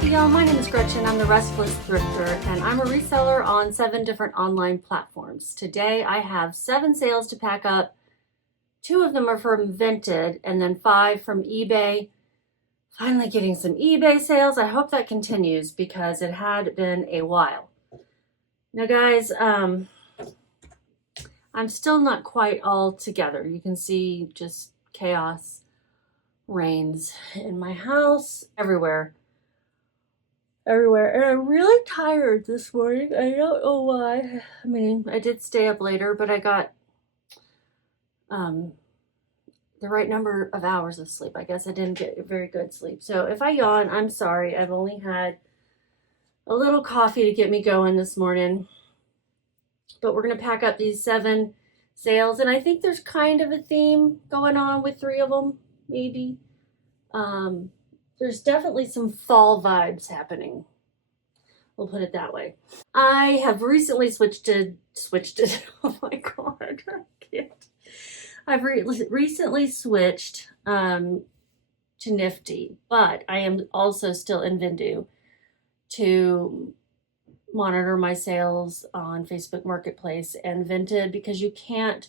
Howdy y'all, my name is Gretchen. I'm the Restless Thrifter and I'm a reseller on 7 different online platforms. Today I have 7 sales to pack up. 2 of them are from Vinted and then 5 from eBay. Finally getting some eBay sales. I hope that continues because it had been a while. Now guys, I'm still not quite all together. You can see just chaos reigns in my house, everywhere. And I'm really tired this morning. I don't know why. I mean, I did stay up later, but I got the right number of hours of sleep. I guess I didn't get very good sleep. So if I yawn, I'm sorry. I've only had a little coffee to get me going this morning. But we're going to pack up these 7 sales. And I think there's kind of a theme going on with 3 of them, maybe. There's definitely some fall vibes happening. We'll put it that way. I have recently switched it. Oh my God, I can't. I've recently switched to NIFTY, but I am also still in VENDOO to monitor my sales on Facebook Marketplace and Vinted, because you can't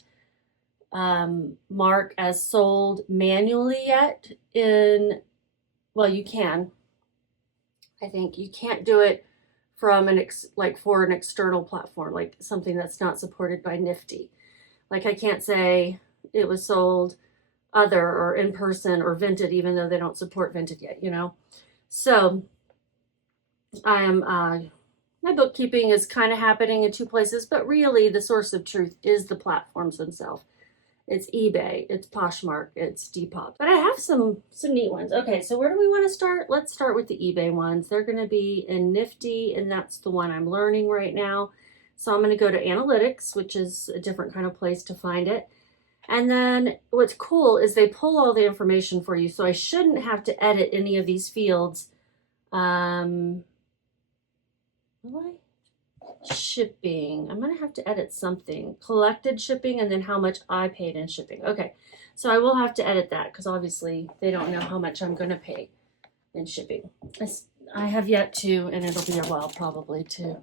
mark as sold manually yet well, you can. I think you can't do it from for an external platform, like something that's not supported by NIFTY. Like I can't say it was sold other or in person or Vinted, even though they don't support Vinted yet, you know? So I am, my bookkeeping is kind of happening in 2 places, but really the source of truth is the platforms themselves. It's eBay, it's Poshmark, it's Depop. But I have some neat ones. Okay, so where do we want to start? Let's start with the eBay ones. They're going to be in NIFTY, and that's the one I'm learning right now. So I'm going to go to analytics, which is a different kind of place to find it. And then what's cool is they pull all the information for you. So I shouldn't have to edit any of these fields. Shipping. I'm going to have to edit something. Collected shipping and then how much I paid in shipping. Okay, so I will have to edit that because obviously they don't know how much I'm going to pay in shipping. I have yet to, and it'll be a while probably, to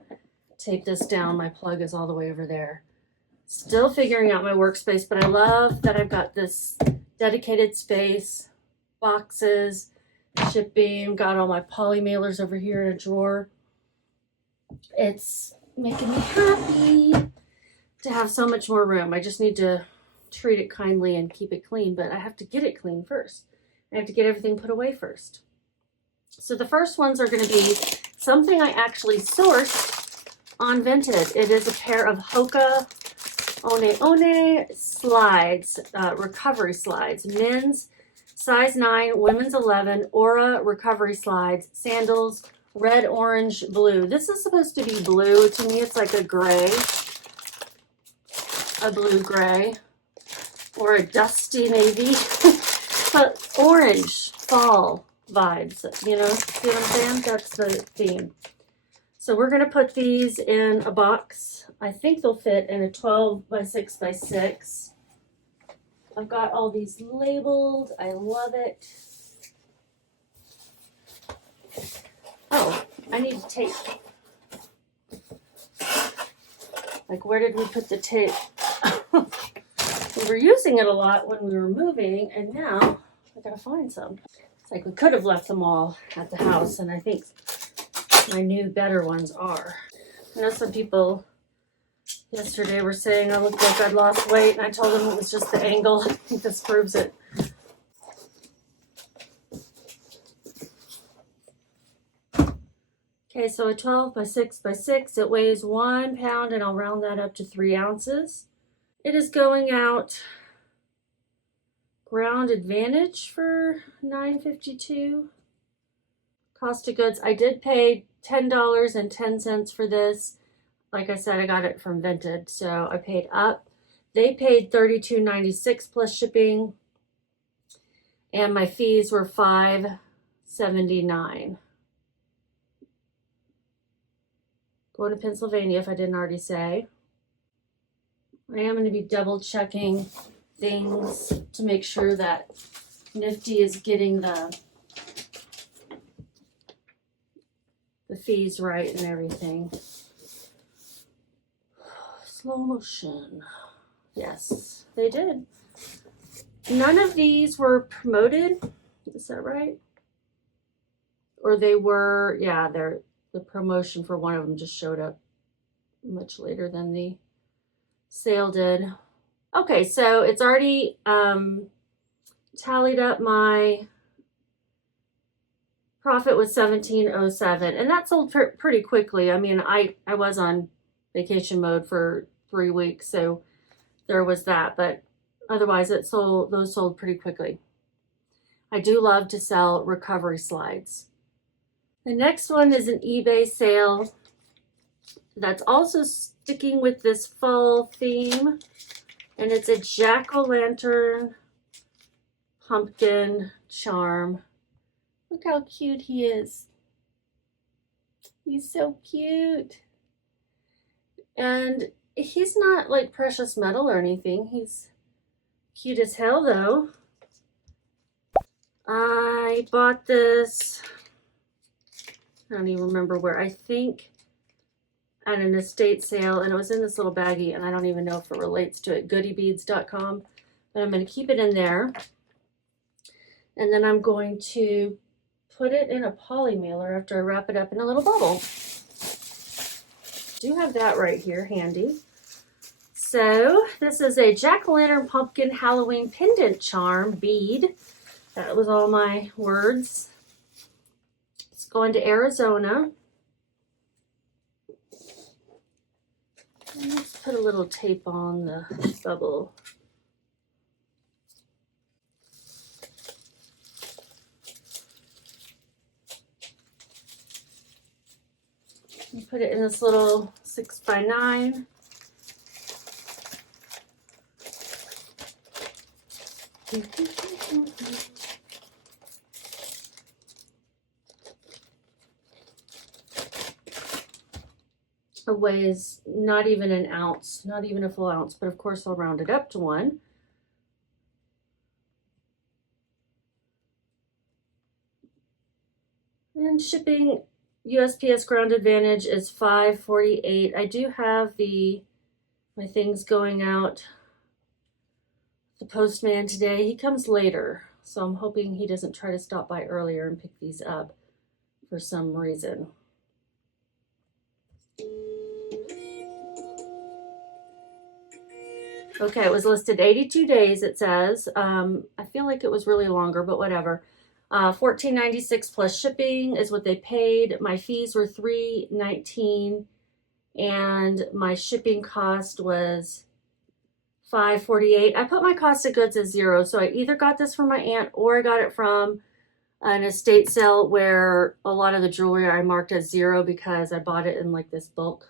tape this down. My plug is all the way over there. Still figuring out my workspace, but I love that I've got this dedicated space, boxes, shipping, got all my poly mailers over here in a drawer. It's making me happy to have so much more room. I just need to treat it kindly and keep it clean, but I have to get it clean first. I have to get everything put away first. So the first ones are going to be something I actually sourced on Vinted. It is a pair of Hoka One slides, recovery slides, men's size 9, women's 11, Aura recovery slides, sandals, red, orange, blue. This is supposed to be blue. To me, it's like a gray, a blue gray, or a dusty navy, but orange fall vibes, you know, see what I'm saying? That's the theme. So we're going to put these in a box. I think they'll fit in a 12 by 6 by 6. I've got all these labeled. I love it. Oh, I need tape. Like, where did we put the tape? We were using it a lot when we were moving, and now I gotta find some. It's like we could have left them all at the house, and I think my new better ones are. I know some people yesterday were saying I looked like I'd lost weight, and I told them it was just the angle. I think this proves it. Okay, so a 12 by 6 by 6, it weighs 1 pound, and I'll round that up to 3 ounces. It is going out Ground Advantage for $9.52. Cost of goods, I did pay $10.10 for this. Like I said, I got it from Vinted, so I paid up. They paid $32.96 plus shipping, and my fees were $5.79. Going to Pennsylvania, if I didn't already say. I am going to be double checking things to make sure that NIFTY is getting the the fees right and everything. Slow motion. Yes, they did. None of these were promoted. Is that right? Or they were, yeah, the promotion for one of them just showed up much later than the sale did. Okay, so it's already tallied up. My profit was $17.07, and that sold pretty quickly. I mean, I was on vacation mode for 3 weeks, so there was that, but otherwise those sold pretty quickly. I do love to sell recovery slides. The next one is an eBay sale that's also sticking with this fall theme, and it's a jack-o'-lantern pumpkin charm. Look how cute he is. He's so cute. And he's not like precious metal or anything. He's cute as hell though. I bought this, I don't even remember where, I think at an estate sale, and it was in this little baggie, and I don't even know if it relates to it, goodybeads.com, but I'm going to keep it in there. And then I'm going to put it in a poly mailer after I wrap it up in a little bubble. Do have that right here handy. So this is a jack-o'-lantern pumpkin Halloween pendant charm bead. That was all my words. It's going to Arizona. And let's put a little tape on the bubble. You put it in this little 6x9. It weighs not even an ounce, not even a full ounce, but of course I'll round it up to 1. And shipping USPS Ground Advantage is $5.48. I do have my things going out. The postman today, he comes later, so I'm hoping he doesn't try to stop by earlier and pick these up for some reason. Okay, it was listed 82 days, it says. I feel like it was really longer, but whatever. $14.96 plus shipping is what they paid. My fees were $3.19, and my shipping cost was $5.48. I put my cost of goods as 0, so I either got this from my aunt or I got it from an estate sale where a lot of the jewelry I marked as 0 because I bought it in like this bulk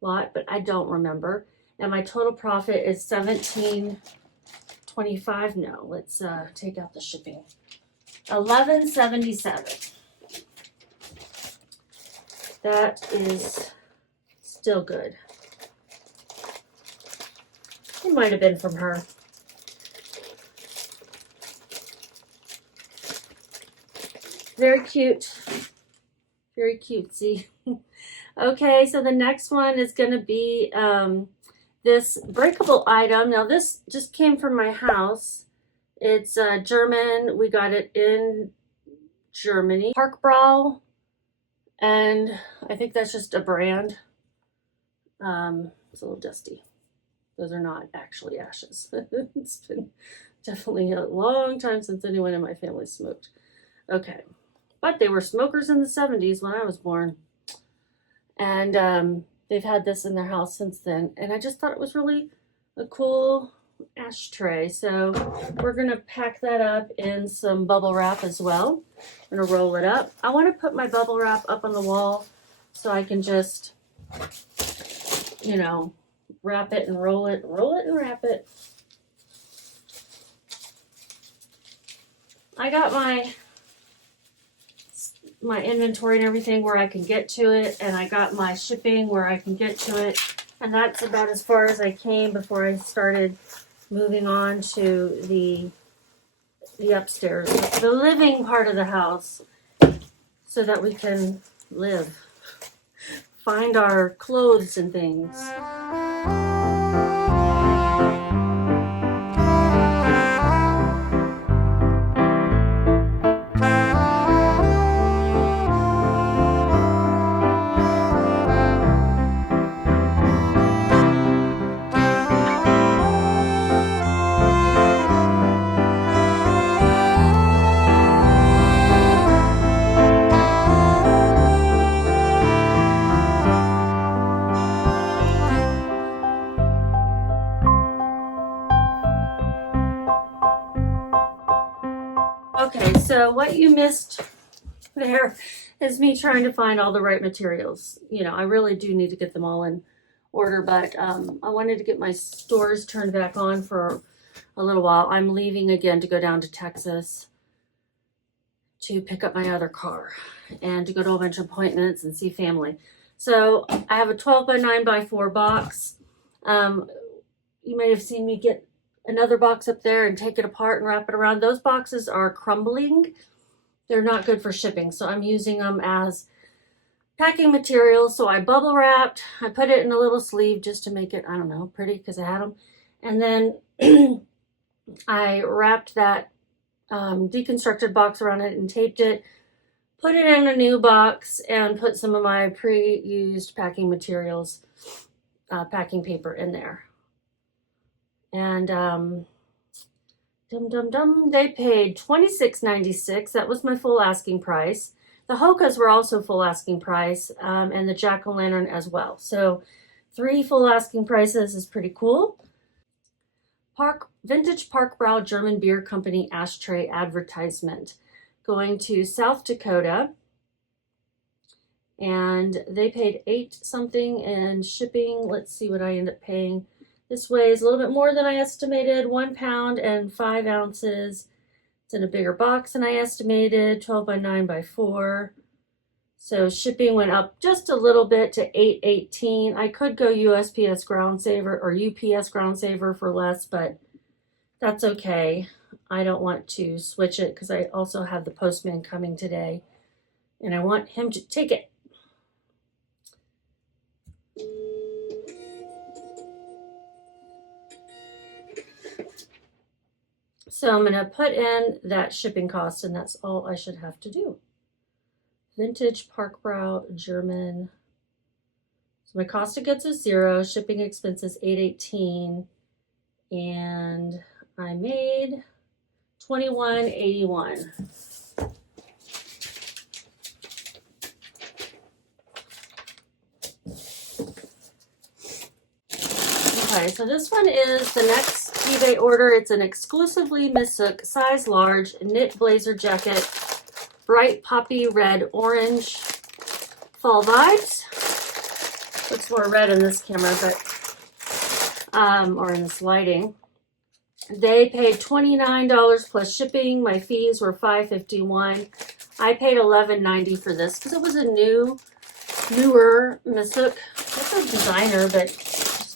lot, but I don't remember. And my total profit is $17.25. No, let's take out the shipping. $11.77. That is still good. It might have been from her. Very cute. Very cutesy. Okay, so the next one is going to be this breakable item. Now this just came from my house. It's German. We got it in Germany. Parkbrau. And I think that's just a brand. It's a little dusty. Those are not actually ashes. It's been definitely a long time since anyone in my family smoked. Okay. But they were smokers in the 70s when I was born. And they've had this in their house since then. And I just thought it was really a cool ashtray. So we're going to pack that up in some bubble wrap as well. I'm going to roll it up. I want to put my bubble wrap up on the wall so I can just, you know, wrap it and roll it and wrap it. I got my inventory and everything where I can get to it, and I got my shipping where I can get to it, and that's about as far as I came before I started moving on to the upstairs, the living part of the house, so that we can live, find our clothes and things. Okay, so what you missed there is me trying to find all the right materials. You know, I really do need to get them all in order, but I wanted to get my stores turned back on for a little while. I'm leaving again to go down to Texas to pick up my other car and to go to a bunch of appointments and see family. So I have a 12 by 9 by 4 box. You may have seen me get another box up there and take it apart and wrap it around. Those boxes are crumbling. They're not good for shipping, so I'm using them as packing materials. So I bubble wrapped, I put it in a little sleeve just to make it, I don't know, pretty because I had them. And then I wrapped that deconstructed box around it and taped it, put it in a new box, and put some of my pre-used packing materials, packing paper in there. And they paid $26.96. That was my full asking price. The Hokas were also full asking price, and the jack-o'-lantern as well. So 3 full asking prices is pretty cool. Vintage Park Brow German Beer Company ashtray advertisement. Going to South Dakota. And they paid $8 something in shipping. Let's see what I end up paying. This weighs a little bit more than I estimated, 1 pound and 5 ounces. It's in a bigger box than I estimated, 12 by 9 by 4. So shipping went up just a little bit to $8.18. I could go USPS Ground Saver or UPS Ground Saver for less, but that's okay. I don't want to switch it because I also have the postman coming today and I want him to take it. So I'm going to put in that shipping cost, and that's all I should have to do. Vintage Park Brow German. So my cost of goods is 0, shipping expenses $8.18, and I made $21.81. Okay, so this one is the next eBay order. It's an exclusively Misook size large knit blazer jacket, bright poppy red orange, fall vibes. Looks more red in this camera, but or in this lighting. They paid $29 plus shipping. My fees were $5.51. I paid $11.90 for this because it was a newer Misook. It's a designer, but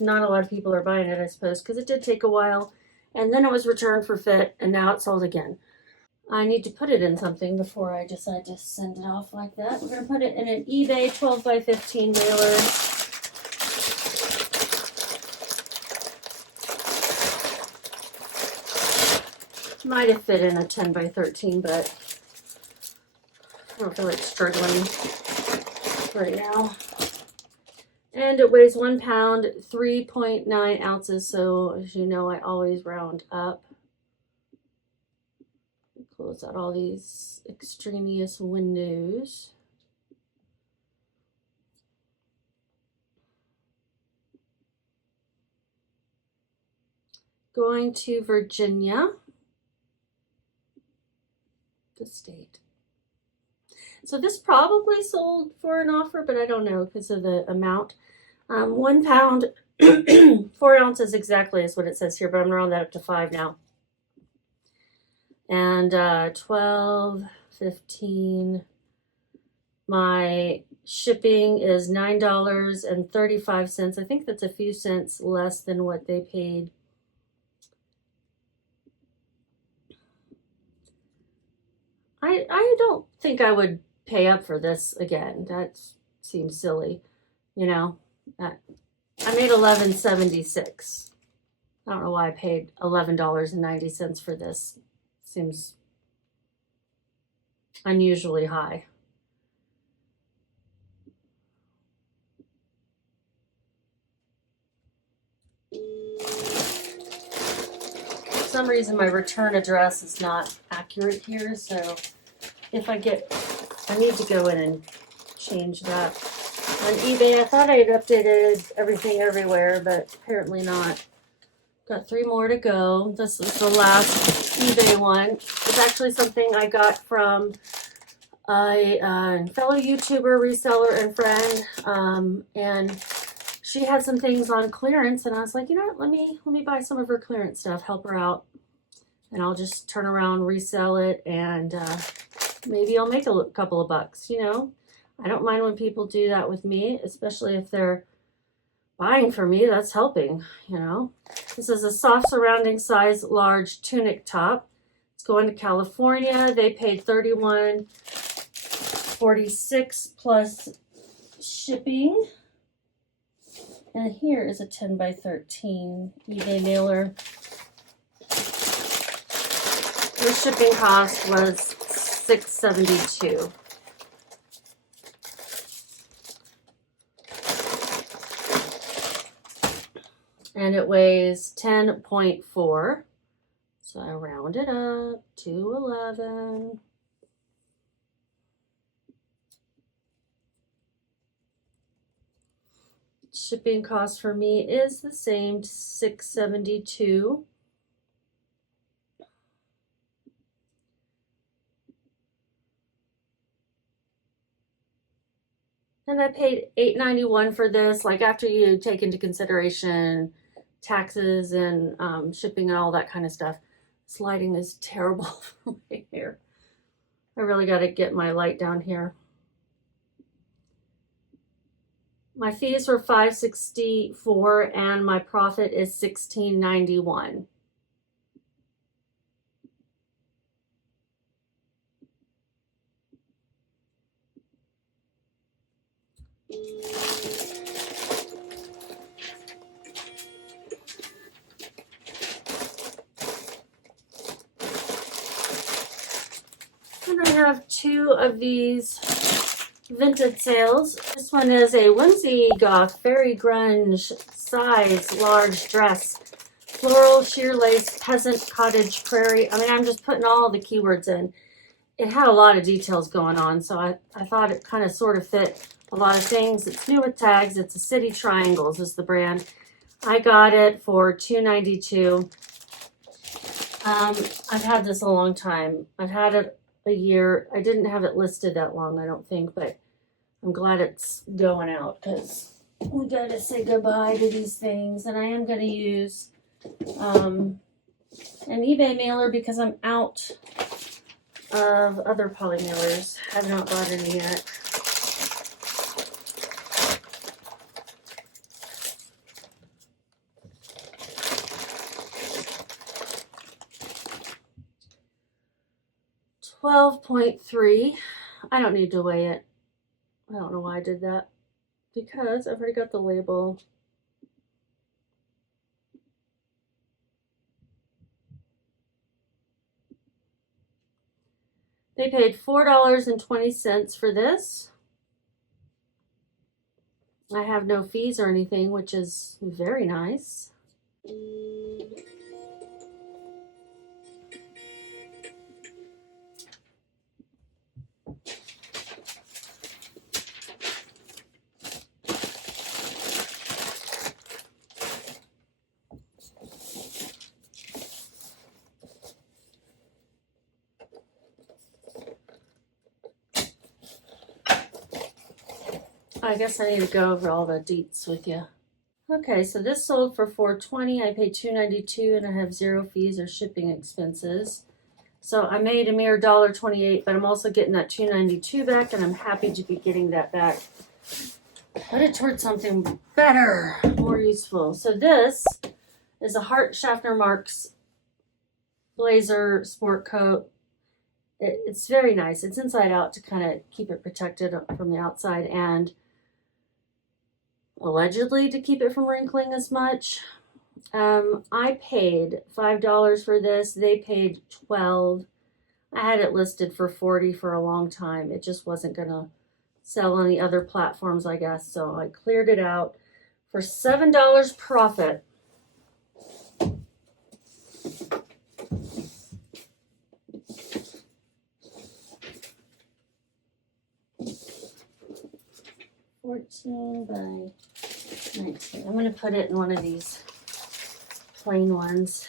not a lot of people are buying it, I suppose, because it did take a while, and then it was returned for fit, and now it's sold again. I need to put it in something before I decide to send it off like that. We're going to put it in an eBay 12 by 15 mailer. Might have fit in a 10 by 13, but I don't feel like struggling right now. And it weighs 1 pound, 3.9 ounces. So as you know, I always round up. Close out all these extraneous windows. Going to Virginia, the state. So this probably sold for an offer, but I don't know because of the amount. 1 pound, 4 ounces exactly is what it says here, but I'm going to round that up to 5 now. And 12, 15. My shipping is $9.35. I think that's a few cents less than what they paid. I don't think I would pay up for this again. That seems silly, you know. I made $11.76. I don't know why I paid $11.90 for this. Seems unusually high. For some reason my return address is not accurate here, so if I need to go in and change that. On eBay, I thought I had updated everything everywhere, but apparently not. Got 3 more to go. This is the last eBay one. It's actually something I got from a fellow YouTuber, reseller, and friend. And she had some things on clearance, and I was like, you know what, let me buy some of her clearance stuff, help her out. And I'll just turn around, resell it, and maybe I'll make a couple of bucks, you know. I don't mind when people do that with me, especially if they're buying for me. That's helping, you know. This is a soft surrounding size large tunic top. It's going to California. They paid $31.46 plus shipping. And here is a 10 by 13 eBay mailer. The shipping cost was $6.72. And it weighs 10.4. So I round it up to 11. Shipping cost for me is the same, $6.72. And I paid $8.91 for this. Like, after you take into consideration taxes and shipping and all that kind of stuff. This lighting is terrible for my hair. I really got to get my light down here. My fees were $5.64 and my profit is $16.91. And I have 2 of these Vinted sales. This one is a Whimsy Goth Fairy Grunge size large dress. Floral, sheer lace, peasant, cottage, prairie. I mean, I'm just putting all the keywords in. It had a lot of details going on, so I thought it kind of sort of fit a lot of things. It's new with tags. It's a City Triangles is the brand. I got it for $2.92. I've had this a long time. I've had it a year. I didn't have it listed that long, I don't think, but I'm glad it's going out because we gotta say goodbye to these things. And I am gonna use an eBay mailer because I'm out of other poly mailers. Have not bought any yet. $12.3. I don't need to weigh it. I don't know why I did that. Because I've already got the label. They paid $4.20 for this. I have no fees or anything, which is very nice. I guess I need to go over all the deets with you. Okay, so this sold for $4.20. I paid $2.92 and I have 0 fees or shipping expenses. So I made a mere $1.28, but I'm also getting that $2.92 back, and I'm happy to be getting that back. Put it towards something better, more useful. So this is a Hart Schaffner Marks blazer sport coat. It's very nice. It's inside out to kind of keep it protected from the outside, and allegedly to keep it from wrinkling as much. I paid $5 for this. They paid $12. I had it listed for $40 for a long time. It just wasn't gonna sell on the other platforms, I guess. So I cleared it out for $7 profit. $14 by 19. I'm gonna put it in one of these plain ones.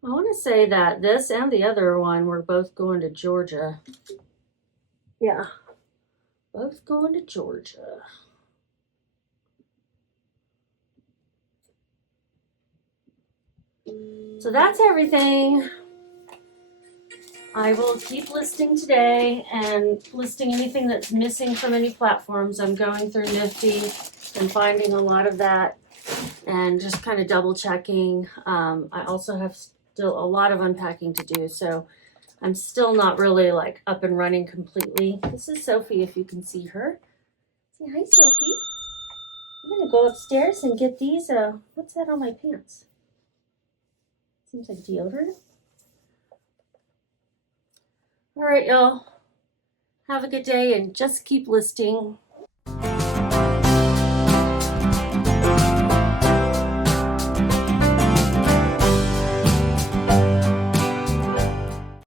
I want to say that this and the other one were both going to Georgia. Yeah, both going to Georgia. So that's everything. I will keep listing today and listing anything that's missing from any platforms. I'm going through Nifty and finding a lot of that and just kind of double checking. I also have still a lot of unpacking to do, so I'm still not really like up and running completely. This is Sophie, if you can see her. Say hi, Sophie. I'm gonna go upstairs and get these. What's that on my pants? Seems like deodorant. All right, y'all. Have a good day and just keep listing.